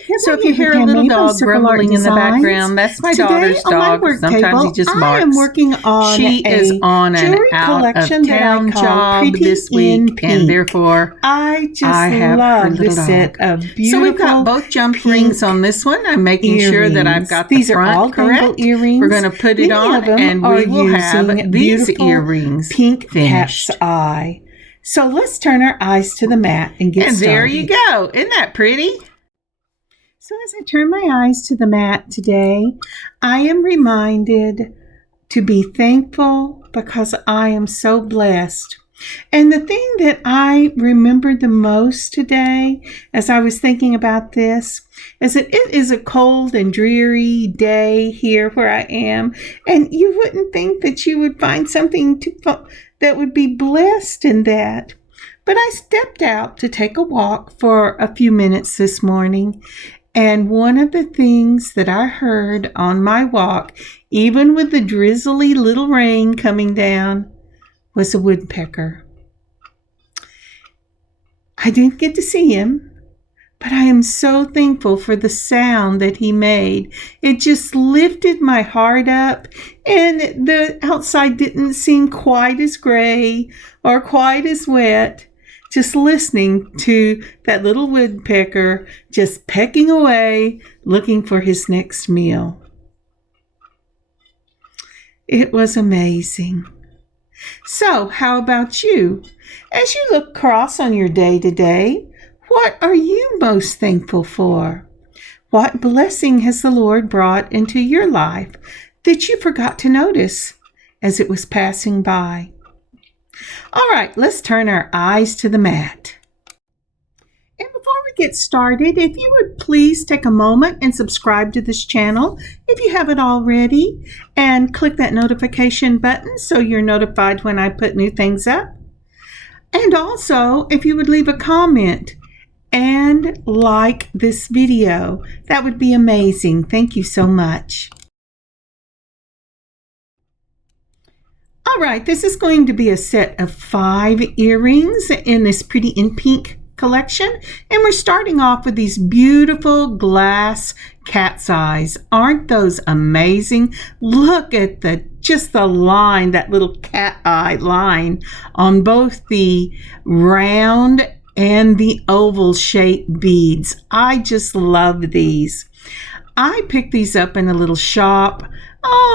Kathryn So if you hear a little dog grumbling in the background, that's my daughter's dog. Sometimes he just barks. I am working on She is on an out-of-town job this week, and therefore I have her love little this set dog. of beautiful. So we've got both jump rings on this one. I'm making sure that I've got the These front are all correct. Earrings. We're going to put it on, and we will have these earrings pink finished. cat's eye. So let's turn our eyes to the mat and get started. And there you go. Isn't that pretty? So as I turn my eyes to the mat today, I am reminded to be thankful because I am so blessed. And the thing that I remembered the most today as I was thinking about this is that it is a cold and dreary day here where I am. And you wouldn't think that you would find something that would be blessed in that. But I stepped out to take a walk for a few minutes this morning. And one of the things that I heard on my walk, even with the drizzly little rain coming down, was a woodpecker. I didn't get to see him, but I am so thankful for the sound that he made. It just lifted my heart up, and the outside didn't seem quite as gray or quite as wet. Just listening to that little woodpecker just pecking away, looking for his next meal. It was amazing. So, how about you? As you look across on your day to day, what are you most thankful for? What blessing has the Lord brought into your life that you forgot to notice as it was passing by? All right, let's turn our eyes to the mat. And before we get started, if you would please take a moment and subscribe to this channel if you haven't already, and click that notification button so you're notified when I put new things up. And also, if you would leave a comment and like this video, that would be amazing. Thank you so much. All right, this is going to be a set of 5 earrings in this Pretty in Pink collection, and we're starting off with these beautiful glass cat's eyes. Aren't those amazing? Look at just the line, that little cat eye line on both the round and the oval shaped beads. I just love these. I picked these up in a little shop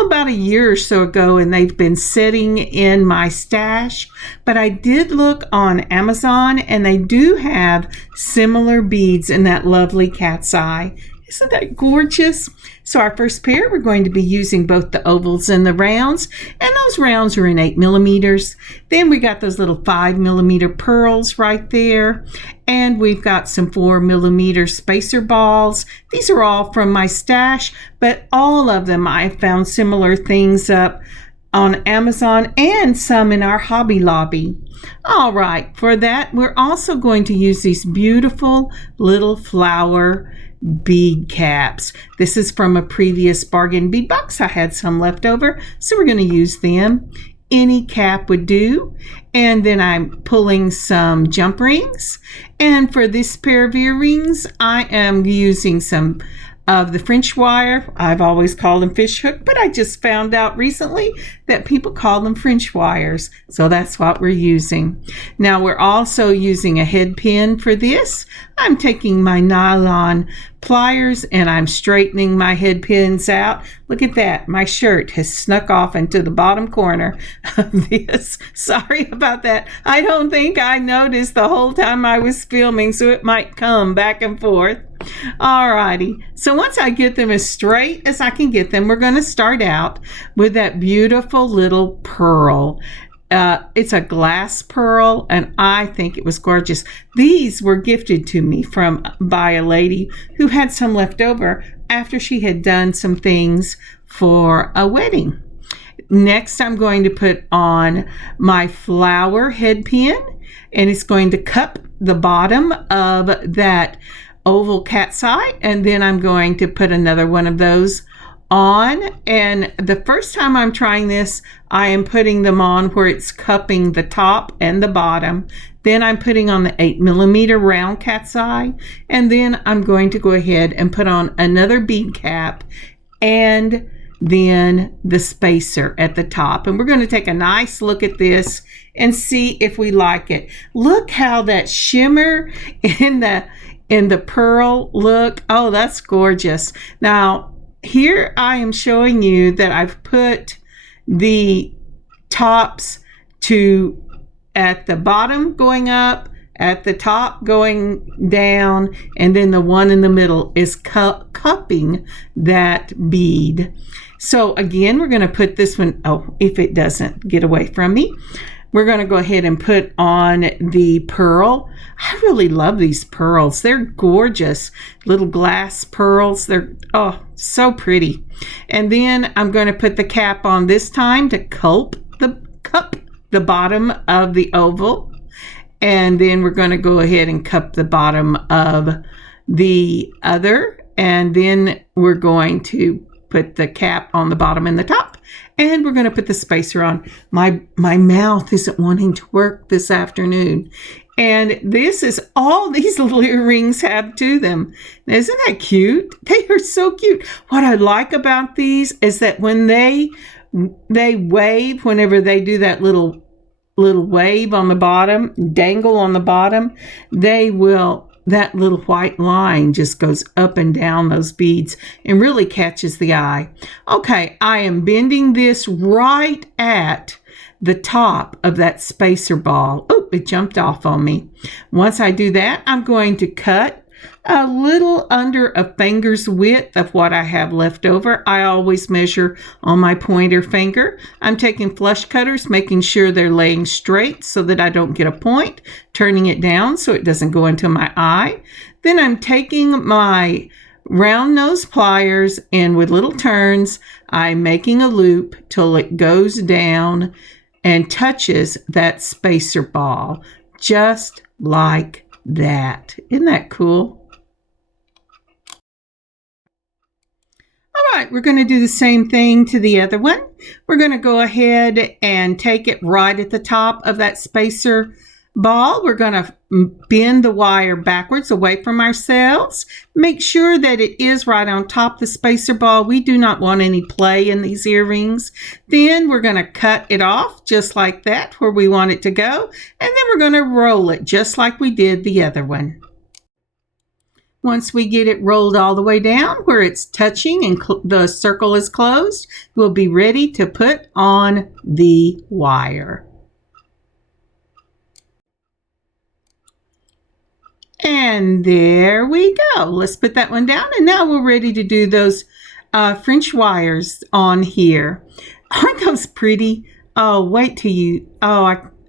about a year or so ago, and they've been sitting in my stash. But I did look on Amazon, and they do have similar beads in that lovely cat's eye. Isn't that gorgeous? So our first pair, we're going to be using both the ovals and the rounds, and those rounds are in 8 millimeters. Then we got those little 5 millimeter pearls right there, and we've got some 4 millimeter spacer balls. These are all from my stash, but all of them I found similar things up on Amazon and some in our Hobby Lobby. All right, for that, we're also going to use these beautiful little flower bead caps. This is from a previous bargain bead box. I had some left over, so we're going to use them. Any cap would do. And then I'm pulling some jump rings. And for this pair of earrings, I am using some of the French wire. I've always called them fish hook, but I just found out recently that people call them French wires. So that's what we're using. Now we're also using a head pin for this. I'm taking my nylon pliers and I'm straightening my head pins out. Look at that. My shirt has snuck off into the bottom corner of this. Sorry about that. I don't think I noticed the whole time I was filming, so it might come back and forth. Alrighty, so once I get them as straight as I can get them, we're going to start out with that beautiful little pearl. It's a glass pearl, and I think it was gorgeous. These were gifted to me by a lady who had some left over after she had done some things for a wedding. Next, I'm going to put on my flower head pin, and it's going to cup the bottom of that oval cat's eye, and then I'm going to put another one of those on. And the first time I'm trying this, I am putting them on where it's cupping the top and the bottom. Then I'm putting on the 8mm round cat's eye. And then I'm going to go ahead and put on another bead cap and then the spacer at the top. And we're going to take a nice look at this and see if we like it. Look how that shimmer in the pearl look. Oh, that's gorgeous. Now, here I am showing you that I've put the tops to at the bottom going up, at the top going down, and then the one in the middle is cupping that bead. So again, we're going to put this one, oh, if it doesn't get away from me, we're going to go ahead and put on the pearl. I really love these pearls. They're gorgeous. Little glass pearls. They're, oh, so pretty. And then I'm going to put the cap on this time to cup the bottom of the oval. And then we're going to go ahead and cup the bottom of the other. And then we're going to put the cap on the bottom and the top. And we're going to put the spacer on. My mouth isn't wanting to work this afternoon. And this is all these little earrings have to them. Isn't that cute? They are so cute. What I like about these is that when they wave, whenever they do that little wave on the bottom, dangle on the bottom, that little white line just goes up and down those beads and really catches the eye. Okay, I am bending this right at the top of that spacer ball. Oh, it jumped off on me. Once I do that, I'm going to cut a little under a finger's width of what I have left over. I always measure on my pointer finger. I'm taking flush cutters, making sure they're laying straight so that I don't get a point, turning it down so it doesn't go into my eye. Then I'm taking my round nose pliers and with little turns, I'm making a loop till it goes down and touches that spacer ball, just like that. Isn't that cool? All right, we're going to do the same thing to the other one. We're going to go ahead and take it right at the top of that spacer ball. We're going to bend the wire backwards away from ourselves. Make sure that it is right on top of the spacer ball. We do not want any play in these earrings. Then we're going to cut it off just like that where we want it to go. And then we're going to roll it just like we did the other one. Once we get it rolled all the way down where it's touching and the circle is closed, we'll be ready to put on the wire. And there we go. Let's put that one down. And now we're ready to do those French wires on here. Aren't those pretty? Oh, wait till you,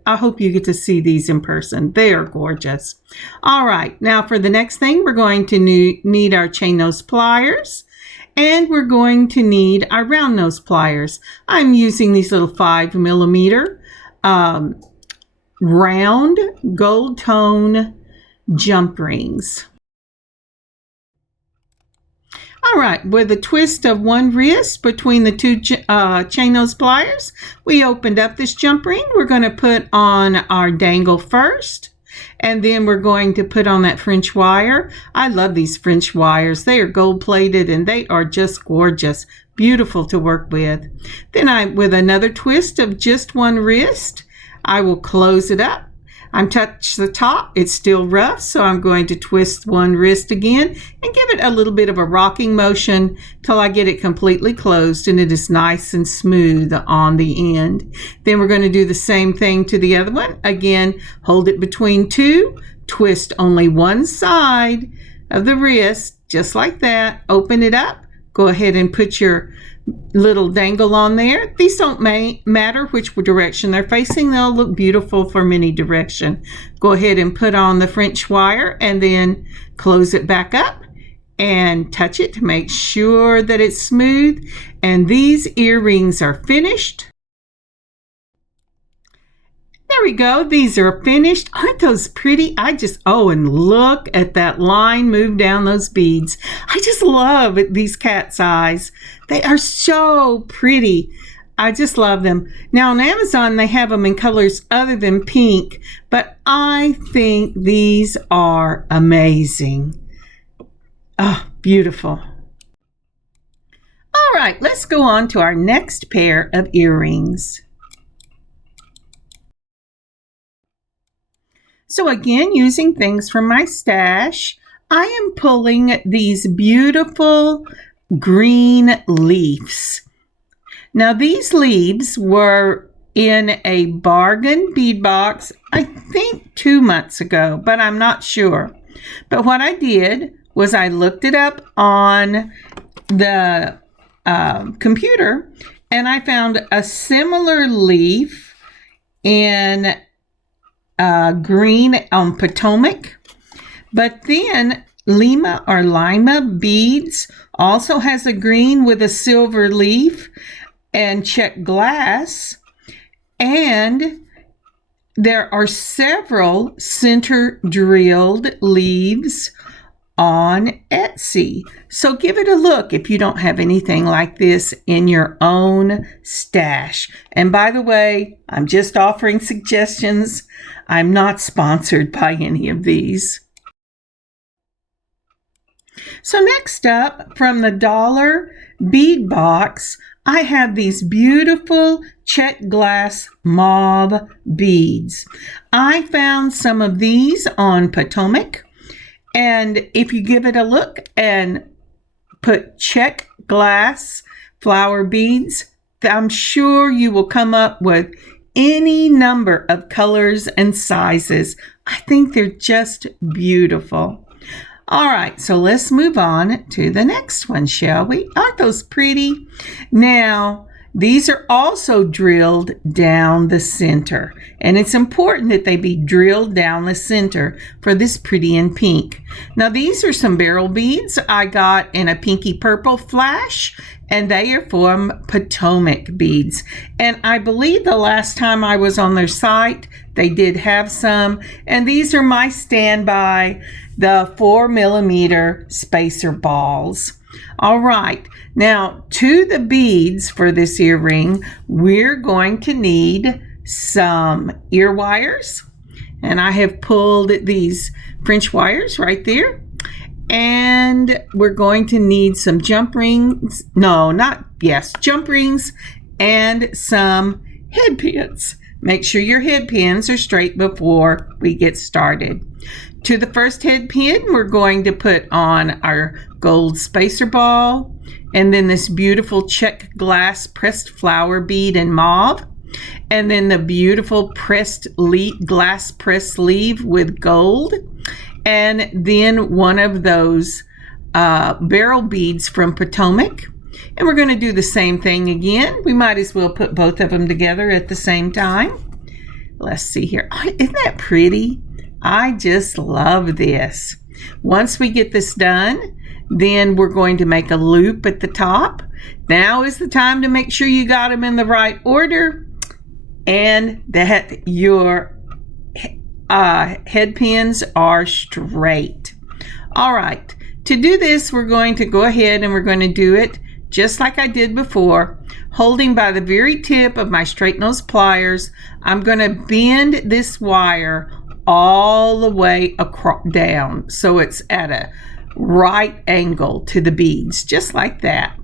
I hope you get to see these in person. They are gorgeous. All right, now for the next thing, we're going to need our chain nose pliers, and we're going to need our round nose pliers. I'm using these little 5mm round gold tone jump rings. All right, with a twist of one wrist between the two chain nose pliers, we opened up this jump ring. We're going to put on our dangle first, and then we're going to put on that French wire. I love these French wires. They are gold plated and they are just gorgeous, beautiful to work with. Then with another twist of just one wrist, I will close it up. I'm touched the top. It's still rough, so I'm going to twist one wrist again and give it a little bit of a rocking motion till I get it completely closed and it is nice and smooth on the end. Then we're going to do the same thing to the other one. Again, hold it between two, twist only one side of the wrist, just like that. Open it up. Go ahead and put your little dangle on there. These don't matter which direction they're facing. They'll look beautiful from any direction. Go ahead and put on the French wire and then close it back up and touch it to make sure that it's smooth. And these earrings are finished. There we go. These are finished. Aren't those pretty? And look at that line move down those beads. I just love these cat's eyes. They are so pretty. I just love them. Now on Amazon, they have them in colors other than pink, but I think these are amazing. Oh, beautiful. All right, let's go on to our next pair of earrings. So again, using things from my stash, I am pulling these beautiful green leaves. Now these leaves were in a bargain bead box, I think 2 months ago, but I'm not sure. But what I did was I looked it up on the computer, and I found a similar leaf in green on Potomac. But then Lima Beads also has a green with a silver leaf and check glass. And there are several center drilled leaves on Etsy. So give it a look if you don't have anything like this in your own stash. And by the way, I'm just offering suggestions. I'm not sponsored by any of these. So next up, from the dollar bead box, I have these beautiful check glass mauve beads. I found some of these on Potomac. And if you give it a look and put check glass flower beads, I'm sure you will come up with any number of colors and sizes. I think they're just beautiful. All right, so let's move on to the next one, shall we? Aren't those pretty? Now, these are also drilled down the center, and it's important that they be drilled down the center for this pretty in pink. Now, these are some barrel beads I got in a pinky purple flash, and they are from Potomac Beads. And I believe the last time I was on their site, they did have some, and these are my standby, the 4mm spacer balls. All right, now to the beads for this earring, we're going to need some ear wires. And I have pulled these French wires right there. And we're going to need some jump rings. Jump rings and some head pins. Make sure your head pins are straight before we get started. To the first head pin, we're going to put on our gold spacer ball, and then this beautiful check glass pressed flower bead in mauve, and then the beautiful glass pressed sleeve with gold, and then one of those barrel beads from Potomac. And we're going to do the same thing again. We might as well put both of them together at the same time. Let's see here. Isn't that pretty? I just love this. Once we get this done, then we're going to make a loop at the top. Now is the time to make sure you got them in the right order and that your head pins are straight. All right, to do this, we're going to go ahead and we're going to do it just like I did before, holding by the very tip of my straight nose pliers. I'm going to bend this wire all the way down so it's at a right angle to the beads, just like that.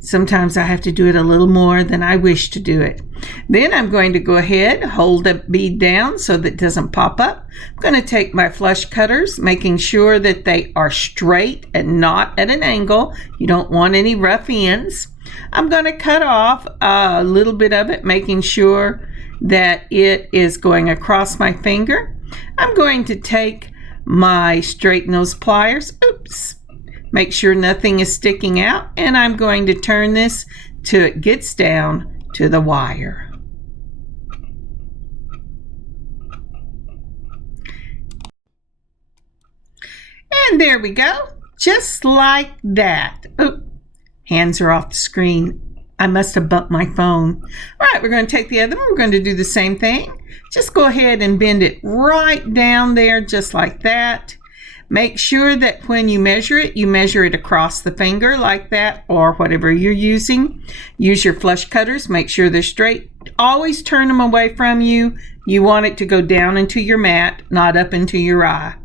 Sometimes I have to do it a little more than I wish to do it. Then I'm going to go ahead, hold the bead down so that it doesn't pop up. I'm going to take my flush cutters, making sure that they are straight and not at an angle. You don't want any rough ends. I'm going to cut off a little bit of it, making sure that it is going across my finger. I'm going to take my straight nose pliers, make sure nothing is sticking out, and I'm going to turn this till it gets down to the wire. And there we go, just like that. Oh, hands are off the screen. I must have bumped my phone. All right, we're going to take the other one. We're going to do the same thing. Just go ahead and bend it right down there, just like that. Make sure that when you measure it across the finger like that, or whatever you're using. Use your flush cutters. Make sure they're straight. Always turn them away from you. You want it to go down into your mat, not up into your eye.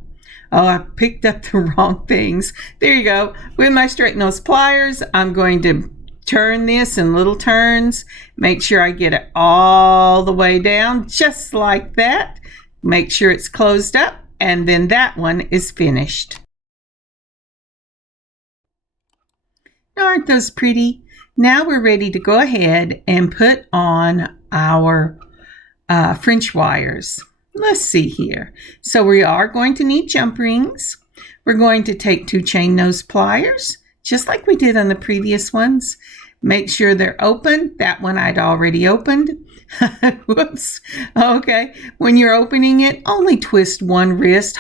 Oh, I picked up the wrong things. There you go. With my straight nose pliers, I'm going to turn this in little turns. Make sure I get it all the way down, just like that. Make sure it's closed up, and then that one is finished. Aren't those pretty? Now we're ready to go ahead and put on our French wires. Let's see here. So we are going to need jump rings. We're going to take 2 chain nose pliers, just like we did on the previous ones. Make sure they're open. That one I'd already opened. Whoops. Okay. When you're opening it, only twist one wrist.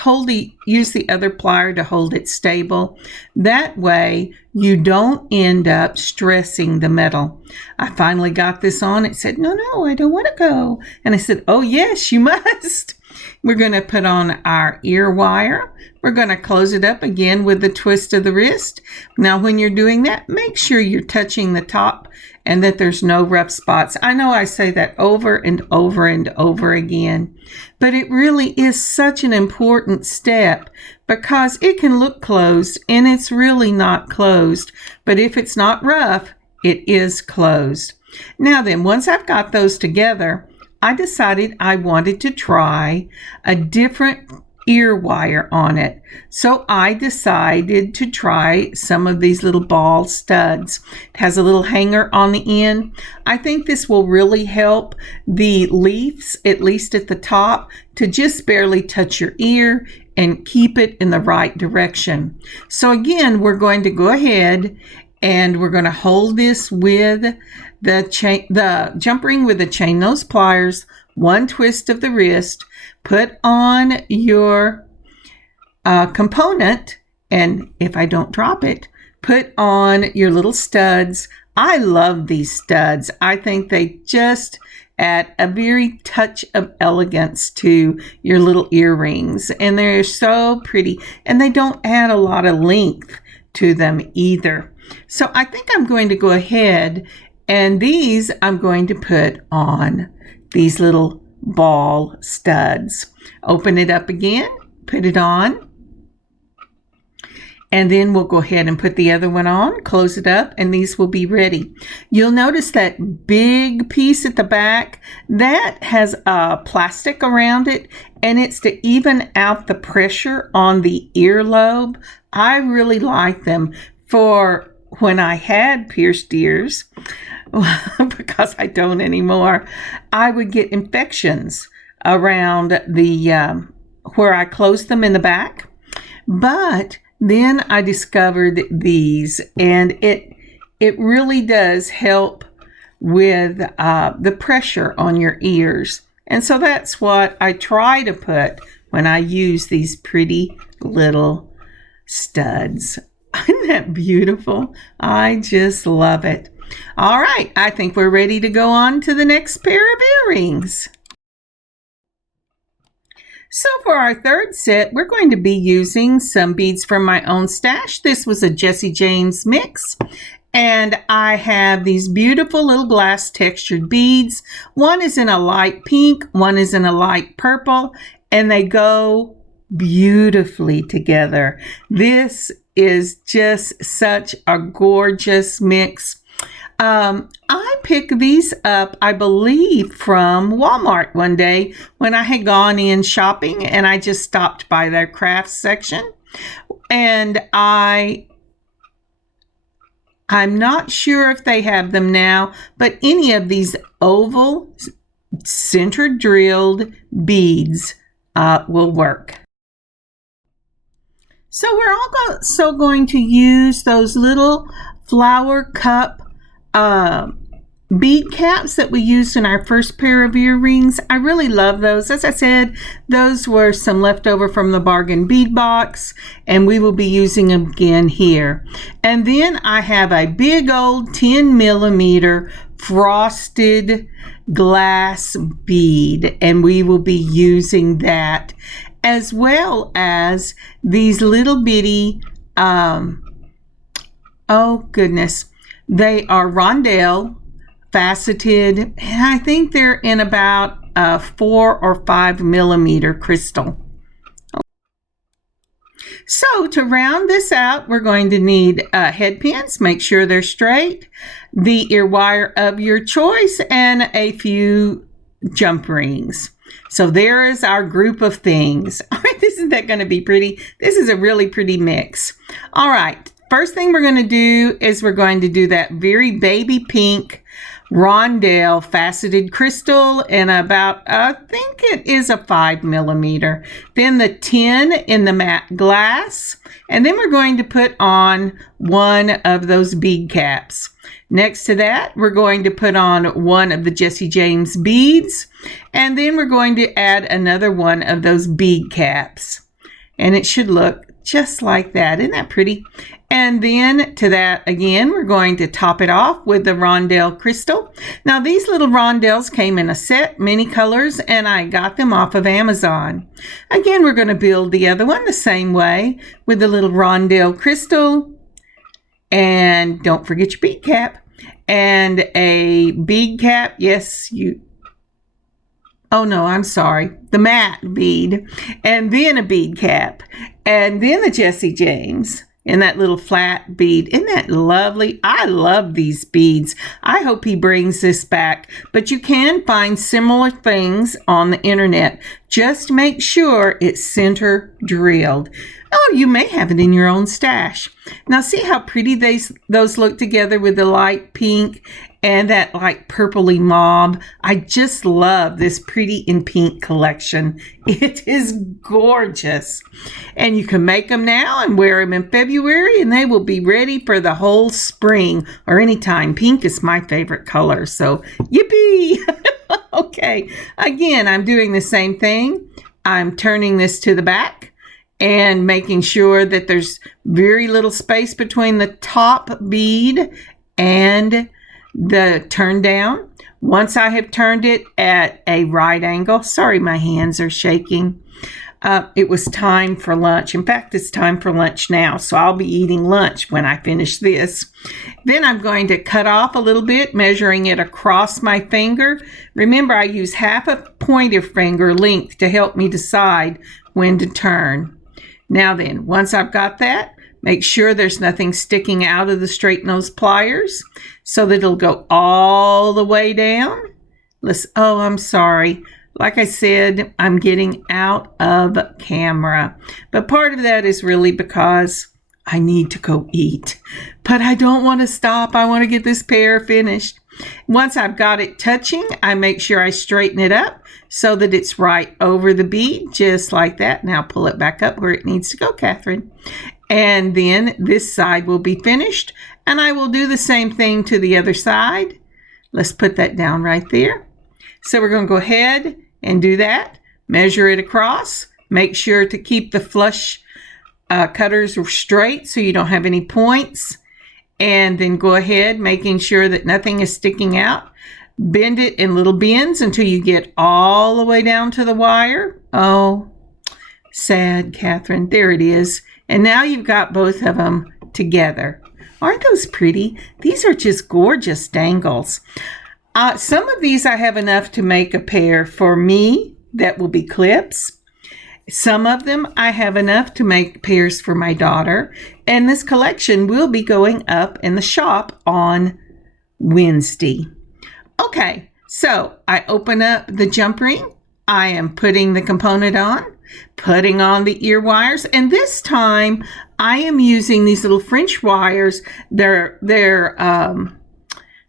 Use the other plier to hold it stable. That way you don't end up stressing the metal. I finally got this on. It said, no, I don't want to go. And I said, oh yes, you must. We're going to put on our ear wire. We're going to close it up again with the twist of the wrist. Now, when you're doing that, make sure you're touching the top and that there's no rough spots. I know I say that over and over and over again, but it really is such an important step because it can look closed and it's really not closed. But if it's not rough, it is closed. Now then, once I've got those together, I decided I wanted to try a different ear wire on it. So I decided to try some of these little ball studs. It has a little hanger on the end. I think this will really help the leaves, at least at the top, to just barely touch your ear and keep it in the right direction. So again, we're going to go ahead and we're going to hold this with the jump ring with the chain nose pliers, one twist of the wrist, put on your component, and if I don't drop it, put on your little studs. I love these studs. I think they just add a very touch of elegance to your little earrings, and they're so pretty, and they don't add a lot of length to them either. So I think I'm going to go ahead, and these I'm going to put on these little ball studs. Open it up again, put it on, and then we'll go ahead and put the other one on, close it up, and these will be ready. You'll notice that big piece at the back, that has plastic around it, and it's to even out the pressure on the earlobe. I really like them for when I had pierced ears, because I don't anymore. I would get infections around the where I closed them in the back. But then I discovered these, and it really does help with the pressure on your ears. And so that's what I try to put when I use these pretty little studs. Isn't that beautiful? I just love it. All right, I think we're ready to go on to the next pair of earrings. So for our third set, we're going to be using some beads from my own stash. This was a Jessie James mix, and I have these beautiful little glass textured beads. One is in a light pink, one is in a light purple, and they go beautifully together. This is just such a gorgeous mix. I picked these up, I believe, from Walmart one day when I had gone in shopping, and I just stopped by their crafts section. And I'm not sure if they have them now, but any of these oval center drilled beads will work. So we're also going to use those little flower cup bead caps that we used in our first pair of earrings. I really love those. As I said, those were some leftover from the bargain bead box, and we will be using them again here. And then I have a big old 10 millimeter frosted glass bead, and we will be using that. as well as these little bitty, oh goodness, they are rondelle faceted, and I think they're in about 4 or 5 millimeter crystal. So to round this out, we're going to need head pins. Make sure they're straight, the ear wire of your choice, and a few jump rings. So there is our group of things. All right, isn't that going to be pretty? This is a really pretty mix. All right, first thing we're going to do is we're going to do that very baby pink rondelle faceted crystal in about, I think it is a 5 millimeter. Then the tin in the matte glass. And then we're going to put on one of those bead caps. Next to that, we're going to put on one of the Jesse James beads. And then we're going to add another one of those bead caps. And it should look just like that. Isn't that pretty? And then to that, again, we're going to top it off with the rondelle crystal. Now, these little rondelles came in a set, many colors, and I got them off of Amazon. Again, we're going to build the other one the same way with the little rondelle crystal. And don't forget your bead cap. And a bead cap, yes, oh no, I'm sorry, the matte bead. And then a bead cap. And then the Jesse James. And that little flat bead. Isn't that lovely? I love these beads. I hope he brings this back. But you can find similar things on the internet. Just make sure it's center drilled. Oh, you may have it in your own stash. Now see how pretty those look together with the light pink and that light purpley mauve. I just love this pretty in pink collection. It is gorgeous. And you can make them now and wear them in February and they will be ready for the whole spring or anytime. Pink is my favorite color, so yippee! Okay, again, I'm doing the same thing. I'm turning this to the back and making sure that there's very little space between the top bead and the turn down. Once I have turned it at a right angle, sorry, my hands are shaking. It was time for lunch. In fact, it's time for lunch now, so I'll be eating lunch when I finish this. Then I'm going to cut off a little bit, measuring it across my finger. Remember, I use half a pointer finger length to help me decide when to turn. Now then, once I've got that, make sure there's nothing sticking out of the straight nose pliers so that it'll go all the way down. Oh, I'm sorry. Like I said, I'm getting out of camera. But part of that is really because I need to go eat. But I don't want to stop. I want to get this pair finished. Once I've got it touching, I make sure I straighten it up so that it's right over the bead, just like that. Now pull it back up where it needs to go, Kathryn. And then this side will be finished. And I will do the same thing to the other side. Let's put that down right there. So we're going to go ahead and do that. Measure it across. Make sure to keep the flush cutters straight so you don't have any points. And then go ahead, making sure that nothing is sticking out. Bend it in little bends until you get all the way down to the wire. Oh, sad, Kathryn. There it is. And now you've got both of them together. Aren't those pretty? These are just gorgeous dangles. Some of these I have enough to make a pair for me that will be clips. Some of them I have enough to make pairs for my daughter. And this collection will be going up in the shop on Wednesday. Okay, so I open up the jump ring. I am putting the component on, putting on the ear wires, and this time I am using these little French wires. They're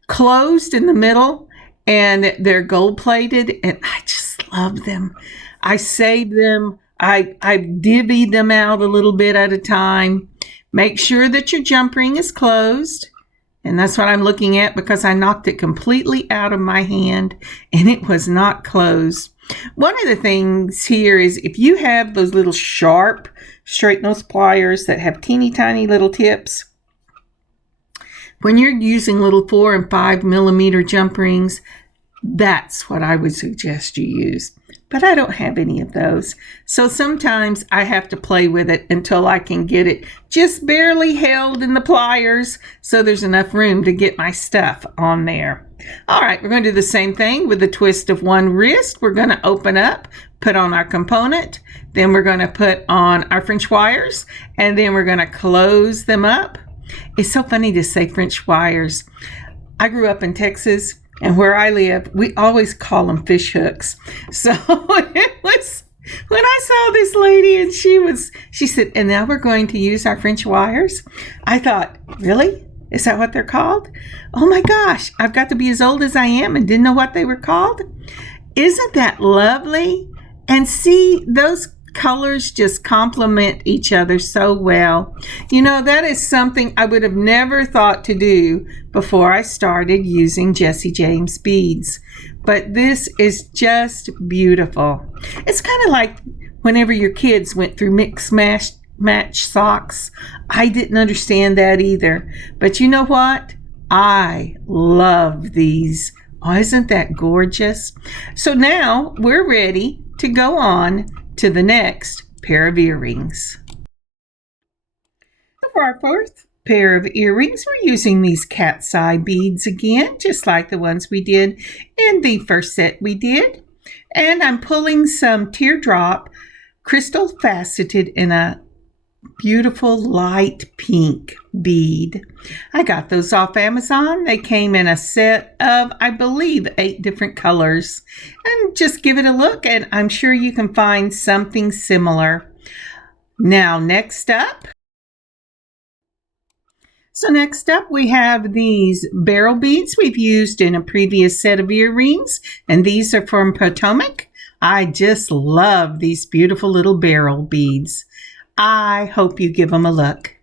closed in the middle and they're gold plated, and I just love them. I saved them. I divvied them out a little bit at a time. Make sure that your jump ring is closed. And that's what I'm looking at because I knocked it completely out of my hand and it was not closed. One of the things here is if you have those little sharp straight nose pliers that have teeny tiny little tips, when you're using little 4 and 5 millimeter jump rings, that's what I would suggest you use. but I don't have any of those. So sometimes I have to play with it until I can get it just barely held in the pliers so there's enough room to get my stuff on there. All right, we're going to do the same thing with the twist of one wrist. We're going to open up, put on our component, then we're going to put on our French wires, and then we're going to close them up. It's so funny to say French wires. I grew up in Texas, and where I live, we always call them fish hooks. So it was when I saw this lady and she said, and now we're going to use our French wires. I thought, really? Is that what they're called? Oh my gosh, I've got to be as old as I am and didn't know what they were called. Isn't that lovely? And see, those colors just complement each other so well. You know, that is something I would have never thought to do before I started using Jesse James beads. But this is just beautiful. It's kind of like whenever your kids went through match socks. I didn't understand that either. But you know what? I love these. Oh, isn't that gorgeous? So now we're ready to go on to the next pair of earrings. For our fourth pair of earrings, we're using these cat's eye beads again, just like the ones we did in the first set we did. And I'm pulling some teardrop crystal faceted in a beautiful light pink bead. I got those off Amazon. They came in a set of, I believe, 8 different colors. And just give it a look and I'm sure you can find something similar. Now, next up we have these barrel beads we've used in a previous set of earrings, and these are from Potomac. I just love these beautiful little barrel beads. I hope you give them a look.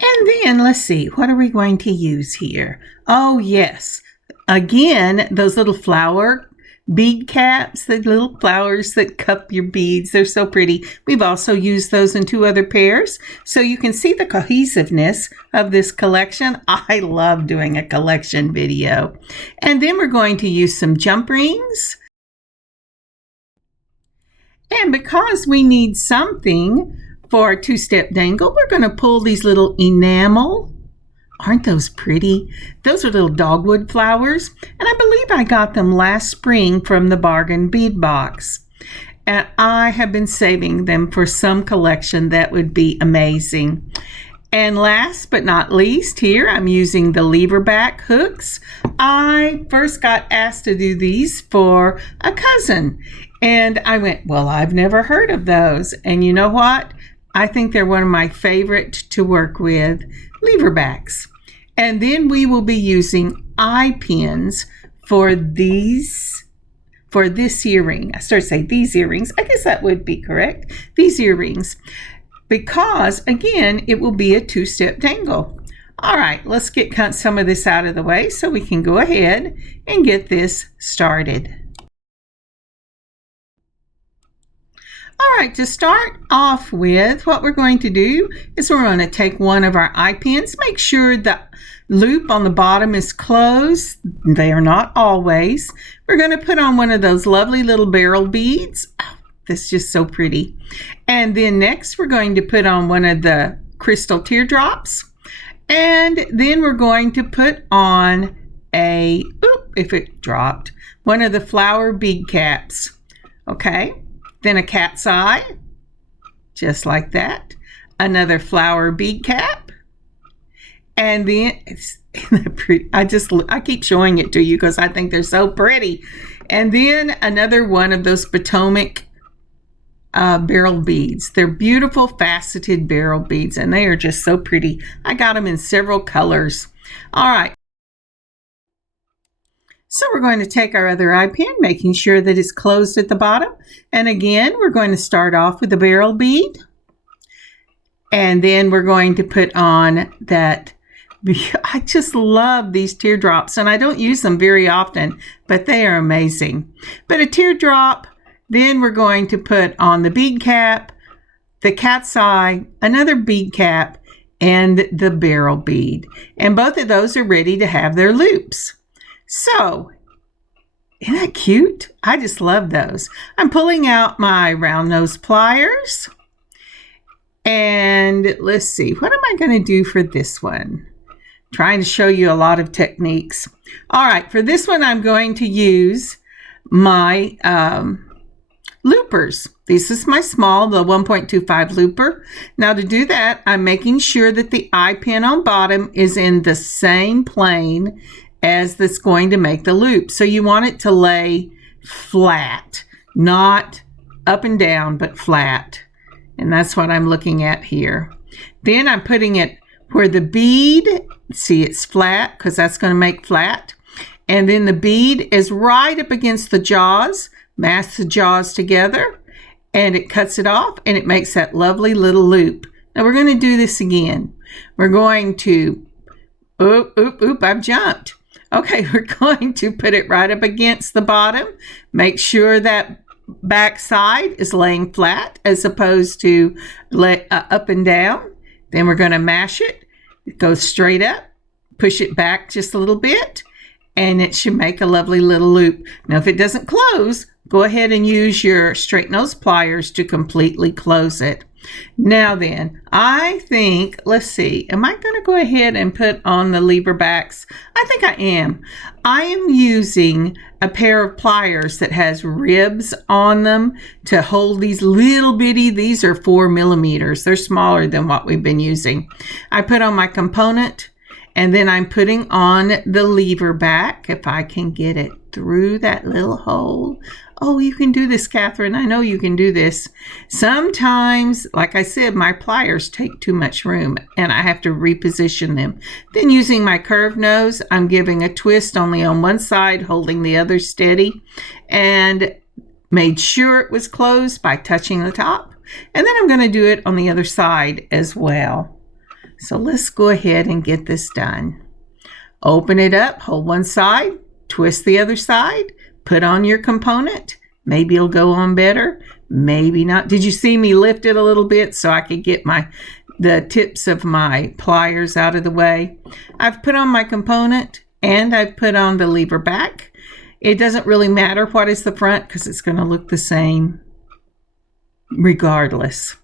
And then let's see, what are we going to use here? Oh yes, again, those little flower bead caps, the little flowers that cup your beads. They're so pretty. We've also used those in 2 other pairs. So you can see the cohesiveness of this collection. I love doing a collection video. And then we're going to use some jump rings. And because we need something for a 2-step dangle, we're going to pull these little enamel. Aren't those pretty? Those are little dogwood flowers, and I believe I got them last spring from the bargain bead box. And I have been saving them for some collection that would be amazing. And last but not least, here I'm using the lever back hooks. I first got asked to do these for a cousin. And I went, well, I've never heard of those. And you know what? I think they're one of my favorite to work with, lever backs. And then we will be using eye pins for this earring. I started to say these earrings. I guess that would be correct. These earrings. Because, again, it will be a 2-step dangle. All right, let's get some of this out of the way so we can go ahead and get this started. All right, to start off with, what we're going to do is we're going to take one of our eye pins, make sure the loop on the bottom is closed. They are not always. We're going to put on one of those lovely little barrel beads. Oh, that's just so pretty. And then next, we're going to put on one of the crystal teardrops. And then we're going to put on one of the flower bead caps. Okay. Then a cat's eye, just like that. Another flower bead cap. And then, isn't that pretty? I keep showing it to you because I think they're so pretty. And then another one of those Potomac barrel beads. They're beautiful faceted barrel beads and they are just so pretty. I got them in several colors. All right. So we're going to take our other eye pin, making sure that it's closed at the bottom. And again, we're going to start off with the barrel bead. And then we're going to put on that. I just love these teardrops, and I don't use them very often, but they are amazing. But a teardrop, then we're going to put on the bead cap, the cat's eye, another bead cap, and the barrel bead. And both of those are ready to have their loops. So, isn't that cute? I just love those. I'm pulling out my round nose pliers. And let's see, what am I going to do for this one? Trying to show you a lot of techniques. All right, for this one, I'm going to use my loopers. This is my small, the 1.25 looper. Now to do that, I'm making sure that the eye pin on bottom is in the same plane as that's going to make the loop. So you want it to lay flat, not up and down, but flat. And that's what I'm looking at here. Then I'm putting it where the bead, see it's flat because that's going to make flat. And then the bead is right up against the jaws, mask the jaws together, and it cuts it off and it makes that lovely little loop. Now we're going to do this again. We're going to, I've jumped. Okay, we're going to put it right up against the bottom. Make sure that back side is laying flat as opposed to up and down. Then we're going to mash it. It goes straight up. Push it back just a little bit. And it should make a lovely little loop. Now, if it doesn't close, go ahead and use your straight nose pliers to completely close it. Now then, I think, let's see, am I going to go ahead and put on the lever backs? I think I am. I am using a pair of pliers that has ribs on them to hold these little bitty, these are 4 millimeters. They're smaller than what we've been using. I put on my component and then I'm putting on the lever back, if I can get it through that little hole. Oh, you can do this, Kathryn. I know you can do this. Sometimes, like I said, my pliers take too much room and I have to reposition them. Then using my curved nose, I'm giving a twist only on one side, holding the other steady, and made sure it was closed by touching the top. And then I'm going to do it on the other side as well. So let's go ahead and get this done. Open it up, hold one side, twist the other side, put on your component. Maybe it'll go on better, maybe not. Did you see me lift it a little bit so I could get the tips of my pliers out of the way? I've put on my component and I've put on the lever back. It doesn't really matter what is the front because it's going to look the same regardless.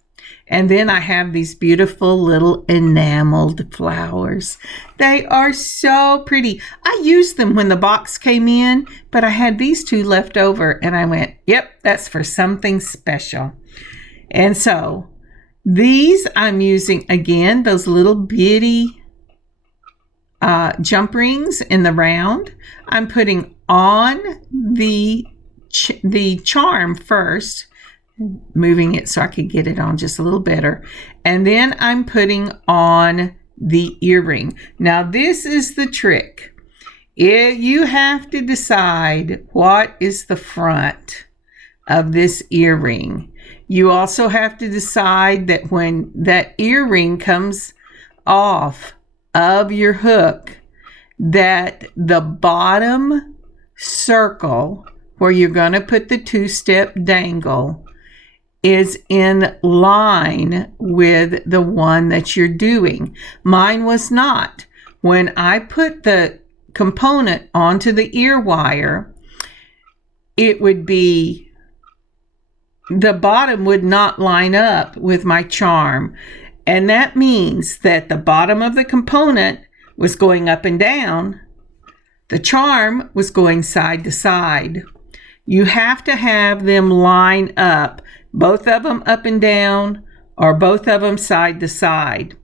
And then I have these beautiful little enameled flowers. They are so pretty. I used them when the box came in, but I had these two left over and I went, yep, that's for something special. And so these I'm using, again, those little bitty jump rings in the round. I'm putting on the charm first, moving it so I could get it on just a little better. And then I'm putting on the earring. Now this is the trick. You have to decide what is the front of this earring. You also have to decide that when that earring comes off of your hook, that the bottom circle where you're going to put the two-step dangle is in line with the one that you're doing. Mine was not. When I put the component onto the ear wire, it would be, the bottom would not line up with my charm. And that means that the bottom of the component was going up and down. The charm was going side to side. You have to have them line up, both of them up and down, or both of them side to side.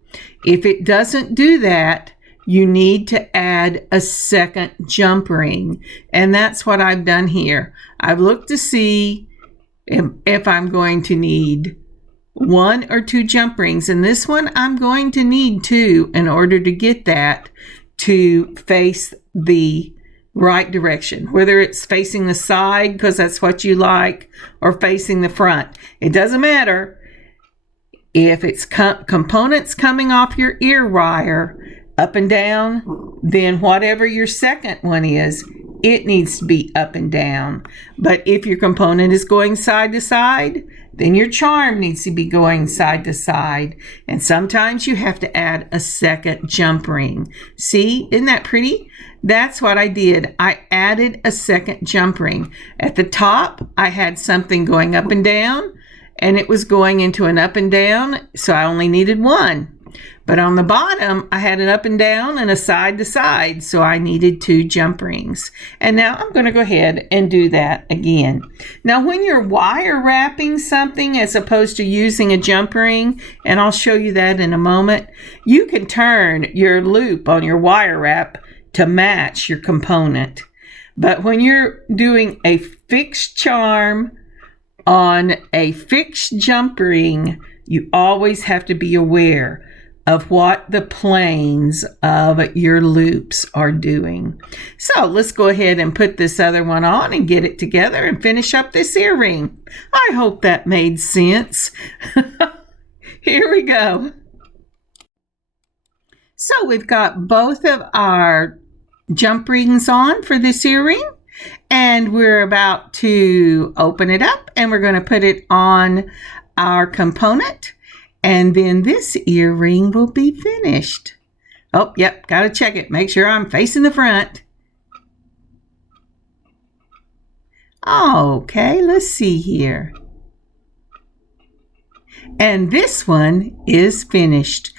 If it doesn't do that, you need to add a second jump ring. And that's what I've done here. I've looked to see if I'm going to need 1 or 2 jump rings. And this one, I'm going to need 2 in order to get that to face the right direction, whether it's facing the side because that's what you like or facing the front. It doesn't matter. If it's components coming off your ear wire up and down, then whatever your second one is it needs to be up and down. But if your component is going side to side, then your charm needs to be going side to side. And sometimes you have to add a second jump ring. See, isn't that pretty? That's what I did. I added a second jump ring. At the top, I had something going up and down, and it was going into an up and down, so I only needed one. But on the bottom, I had an up and down and a side to side, so I needed 2 jump rings. And now I'm going to go ahead and do that again. Now, when you're wire wrapping something as opposed to using a jump ring, and I'll show you that in a moment, you can turn your loop on your wire wrap to match your component. But when you're doing a fixed charm on a fixed jump ring, you always have to be aware of what the planes of your loops are doing. So let's go ahead and put this other one on and get it together and finish up this earring. I hope that made sense. Here we go. So we've got both of our jump rings on for this earring, and we're about to open it up, and we're going to put it on our component. And then this earring will be finished. Oh, yep, got to check it. Make sure I'm facing the front. Okay, let's see here. And this one is finished.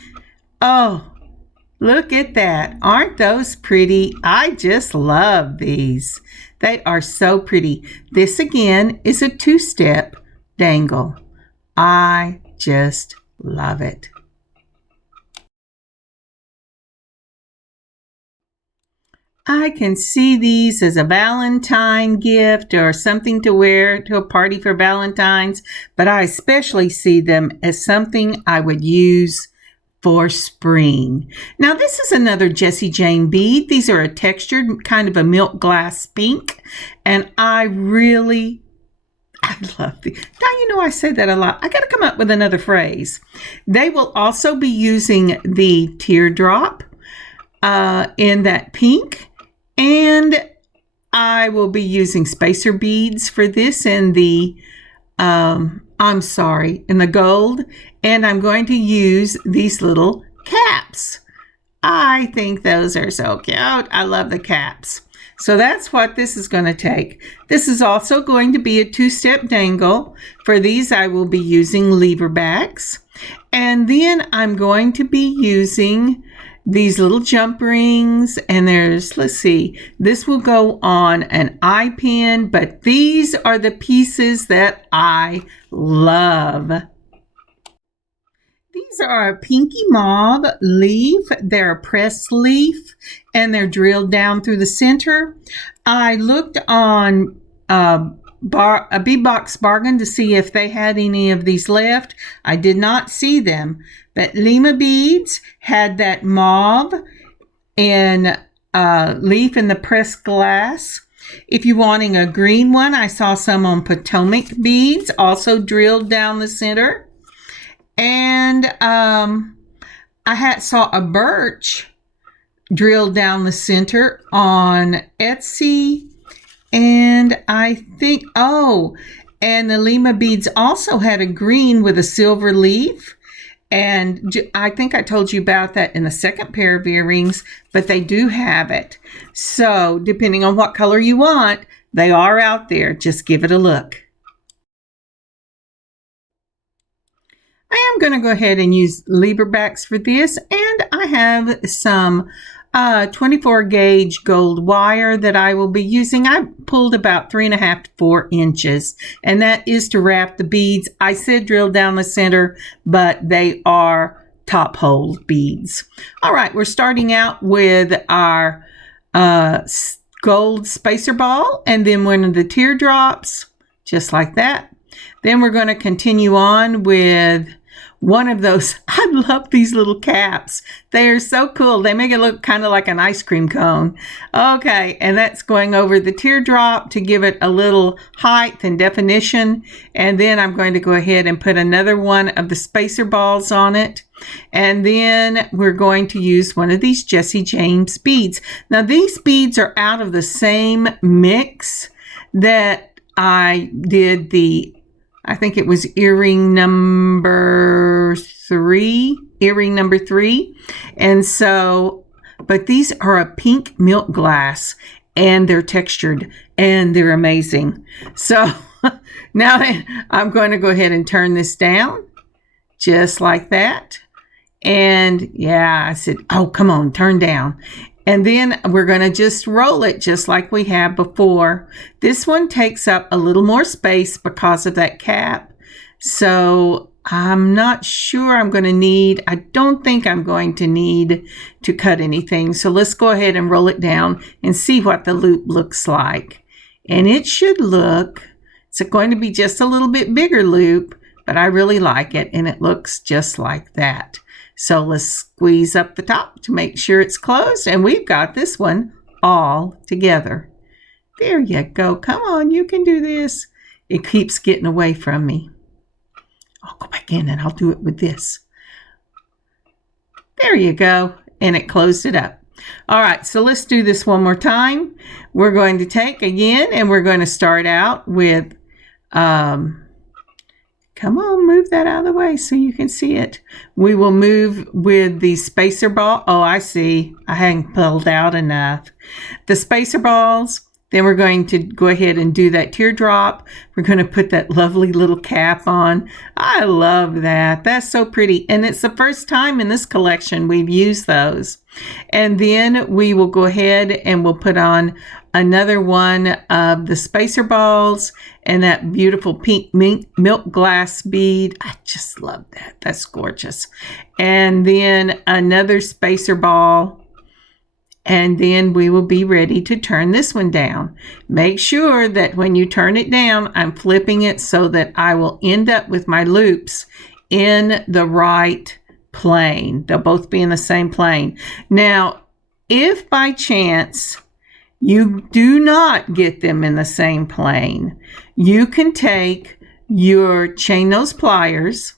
Oh, look at that. Aren't those pretty? I just love these. They are so pretty. This again is a 2-step dangle. I just love it. I can see these as a Valentine gift or something to wear to a party for Valentine's, but I especially see them as something I would use for spring. Now this is another Jessie Jane bead. These are a textured kind of a milk glass pink, and I love these. Now, you know, I say that a lot. I got to come up with another phrase. They will also be using the teardrop in that pink, and I will be using spacer beads for this in the in the gold, and I'm going to use these little caps. I think those are so cute. I love the caps. So that's what this is going to take. This is also going to be a 2-step dangle. For these, I will be using lever backs. And then I'm going to be using these little jump rings. And let's see, this will go on an eye pin, but these are the pieces that I love. These are a pinky mauve leaf. They're a pressed leaf, and they're drilled down through the center. I looked on a Beadbox Bargain to see if they had any of these left. I did not see them, but Lima Beads had that mauve and leaf in the pressed glass. If you're wanting a green one, I saw some on Potomac Beads, also drilled down the center. And I saw a birch drilled down the center on Etsy. And I think, and the Lima Beads also had a green with a silver leaf. And I think I told you about that in the second pair of earrings, but they do have it. So depending on what color you want, they are out there. Just give it a look. I am going to go ahead and use lever backs for this, and I have some 24 gauge gold wire that I will be using. I pulled about 3.5 to 4 inches, and that is to wrap the beads. I said drill down the center, but they are top hole beads. All right, we're starting out with our gold spacer ball, and then one of the teardrops, just like that. Then we're going to continue on with one of those. I love these little caps. They are so cool. They make it look kind of like an ice cream cone. Okay, and that's going over the teardrop to give it a little height and definition. And then I'm going to go ahead and put another one of the spacer balls on it. And then we're going to use one of these Jesse James beads. Now these beads are out of the same mix that I did I think it was earring number 3. And so, but these are a pink milk glass and they're textured and they're amazing. So now I'm going to go ahead and turn this down just like that. And yeah, I said, oh, come on, turn down. And then we're going to just roll it just like we have before. This one takes up a little more space because of that cap. So I'm not sure I don't think I'm going to need to cut anything. So let's go ahead and roll it down and see what the loop looks like. And it should look, it's going to be just a little bit bigger loop, but I really like it. And it looks just like that. So let's squeeze up the top to make sure it's closed. And we've got this one all together. There you go. Come on, you can do this. It keeps getting away from me. I'll go back in and I'll do it with this. There you go. And it closed it up. All right, so let's do this one more time. We're going to take again and we're going to start out with come on, move that out of the way so you can see it. We will move with the spacer ball. Oh, I see. I hadn't pulled out enough. The spacer balls. Then we're going to go ahead and do that teardrop. We're going to put that lovely little cap on. I love that. That's so pretty. And it's the first time in this collection we've used those. And then we will go ahead and we'll put on another one of the spacer balls and that beautiful pink milk glass bead. I just love that. That's gorgeous. And then another spacer ball. And then we will be ready to turn this one down. Make sure that when you turn it down, I'm flipping it so that I will end up with my loops in the right plane. They'll both be in the same plane. Now, if by chance you do not get them in the same plane, you can take your chain nose pliers,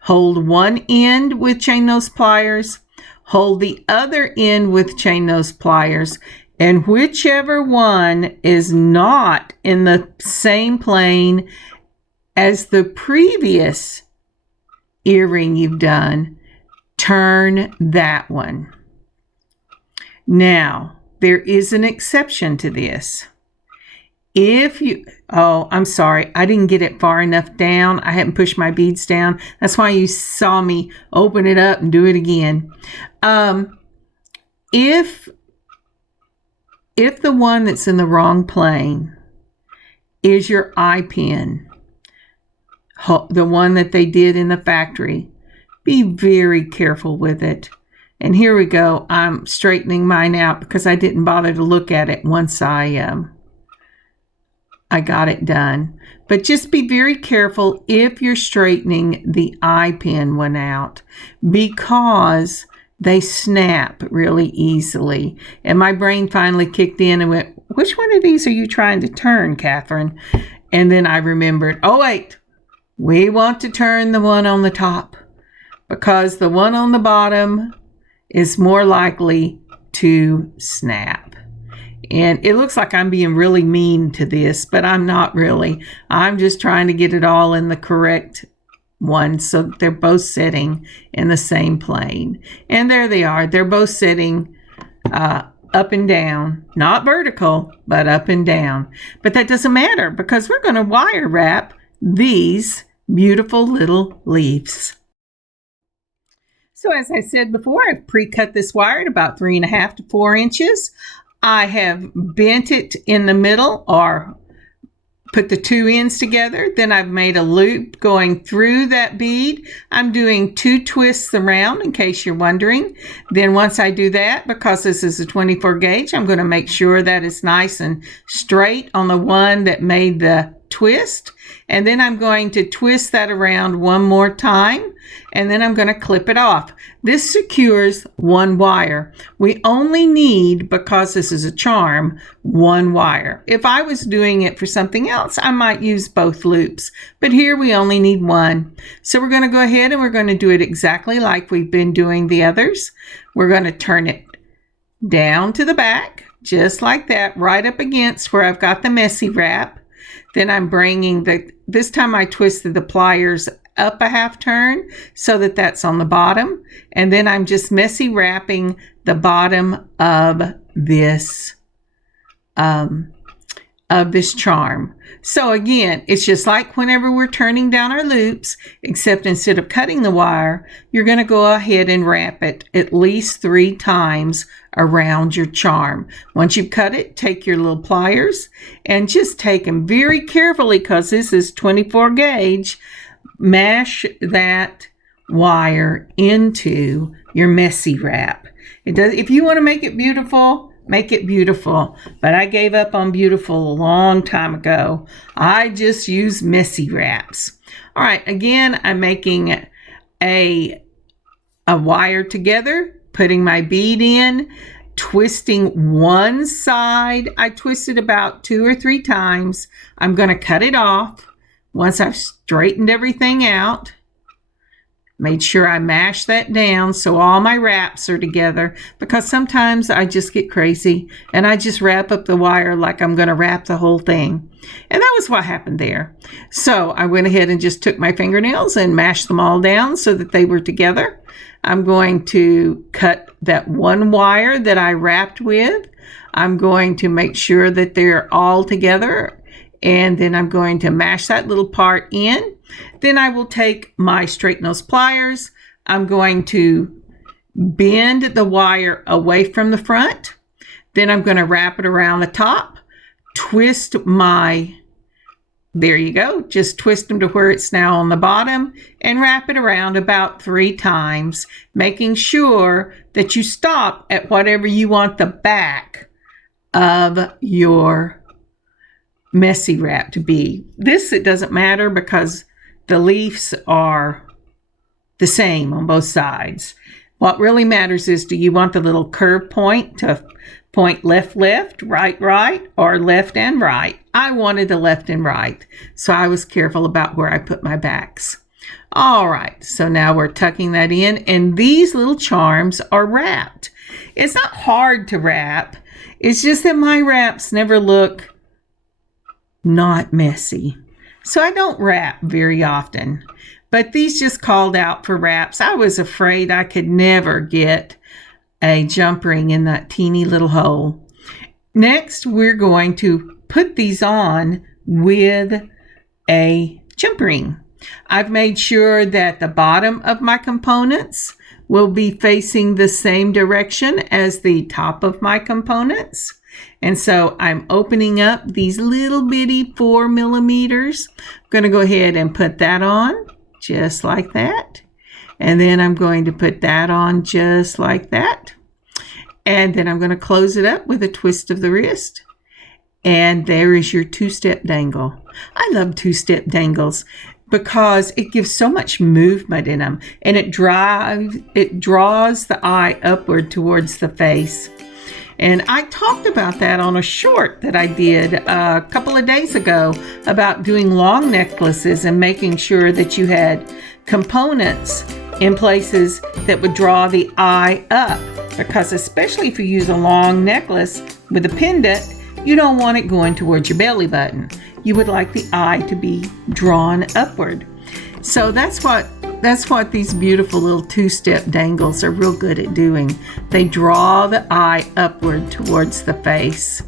hold one end with chain nose pliers, hold the other end with chain nose pliers, and whichever one is not in the same plane as the previous earring you've done, turn that one. Now, there is an exception to this. I'm sorry, I didn't get it far enough down. I hadn't pushed my beads down. That's why you saw me open it up and do it again. If the one that's in the wrong plane is your eye pin, the one that they did in the factory, be very careful with it. And here we go. I'm straightening mine out because I didn't bother to look at it once I got it done. But just be very careful if you're straightening the eye pin one out because they snap really easily. And my brain finally kicked in and went, which one of these are you trying to turn, Kathryn? And then I remembered, oh wait, we want to turn the one on the top because the one on the bottom is more likely to snap. And it looks like I'm being really mean to this, but I'm not really. I'm just trying to get it all in the correct one so they're both sitting in the same plane. And there they are. They're both sitting up and down, not vertical, but up and down. But that doesn't matter because we're going to wire wrap these beautiful little leaves. So as I said before, I've pre-cut this wire at about 3.5 to 4 inches. I have bent it in the middle or put the two ends together. Then I've made a loop going through that bead. I'm doing 2 twists around in case you're wondering. Then once I do that, because this is a 24 gauge, I'm going to make sure that it's nice and straight on the one that made the twist. And then I'm going to twist that around one more time and then I'm going to clip it off. This secures one wire. We only need, because this is a charm, one wire. If I was doing it for something else, I might use both loops, but here we only need one. So we're going to go ahead and we're going to do it exactly like we've been doing the others. We're going to turn it down to the back, just like that, right up against where I've got the messy wrap. Then I'm bringing this time I twisted the pliers up a half turn so that that's on the bottom. And then I'm just messy wrapping the bottom of this charm. So again, it's just like whenever we're turning down our loops, except instead of cutting the wire, you're going to go ahead and wrap it at least 3 times around your charm. Once you've cut it, take your little pliers and just take them very carefully, because this is 24 gauge. Mash that wire into your messy wrap. If you want to make it beautiful, make it beautiful. But I gave up on beautiful a long time ago. I just use messy wraps. All right, again, I'm making a wire together, putting my bead in, twisting one side. I twisted about 2 or 3 times. I'm going to cut it off once I've straightened everything out. Made sure I mashed that down so all my wraps are together, because sometimes I just get crazy and I just wrap up the wire like I'm going to wrap the whole thing. And that was what happened there. So I went ahead and just took my fingernails and mashed them all down so that they were together. I'm going to cut that one wire that I wrapped with. I'm going to make sure that they're all together. And then I'm going to mash that little part in. Then I will take my straight nose pliers. I'm going to bend the wire away from the front. Then I'm going to wrap it around the top. Twist there you go. Just twist them to where it's now on the bottom and wrap it around about 3 times, making sure that you stop at whatever you want the back of your messy wrap to be. This, it doesn't matter because the leaves are the same on both sides. What really matters is, do you want the little curve point to point left, right, or left and right? I wanted the left and right, so I was careful about where I put my backs. All right, so now we're tucking that in, and these little charms are wrapped. It's not hard to wrap. It's just that my wraps never look not messy. So I don't wrap very often, but these just called out for wraps. I was afraid I could never get a jump ring in that teeny little hole. Next, we're going to put these on with a jump ring. I've made sure that the bottom of my components will be facing the same direction as the top of my components. And so I'm opening up these little bitty 4 millimeters. I'm going to go ahead and put that on just like that. And then I'm going to put that on just like that. And then I'm going to close it up with a twist of the wrist. And there is your 2-step dangle. I love 2-step dangles because it gives so much movement in them. And it draws the eye upward towards the face. And I talked about that on a short that I did a couple of days ago about doing long necklaces and making sure that you had components in places that would draw the eye up. Because especially if you use a long necklace with a pendant, you don't want it going towards your belly button. You would like the eye to be drawn upward. So that's what these beautiful little 2-step dangles are real good at doing. They draw the eye upward towards the face.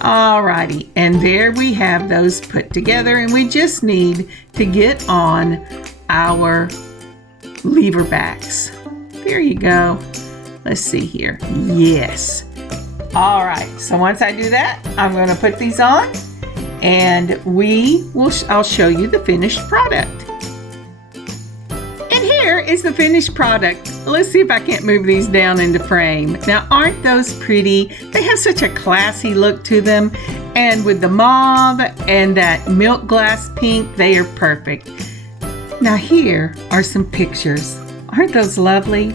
Alrighty, and there we have those put together, and we just need to get on our lever backs. There you go. Let's see here. Yes. Alright, so once I do that, I'm going to put these on, and I'll show you the finished product. Here is the finished product. Let's see if I can't move these down into frame. Now, aren't those pretty? They have such a classy look to them. And with the mauve and that milk glass pink, they are perfect. Now here are some pictures. Aren't those lovely?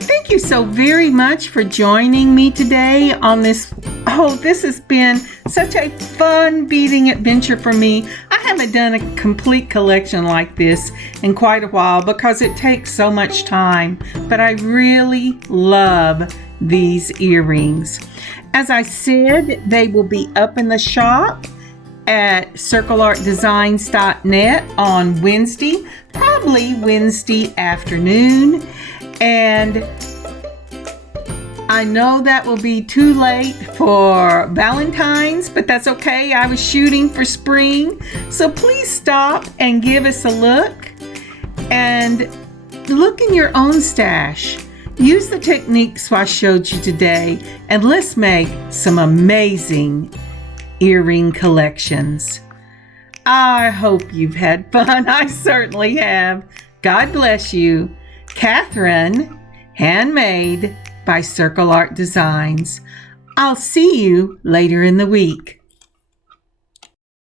Thank you so very much for joining me today on this. Oh, this has been such a fun beading adventure for me. I haven't done a complete collection like this in quite a while because it takes so much time, but I really love these earrings. As I said, they will be up in the shop at circleartdesigns.net on Wednesday, probably Wednesday afternoon. And I know that will be too late for Valentine's, but that's okay. I was shooting for spring. So please stop and give us a look. And look in your own stash. Use the techniques I showed you today, and let's make some amazing earring collections. I hope you've had fun. I certainly have. God bless you. Kathryn, Handmade by Circle Art Designs. I'll see you later in the week.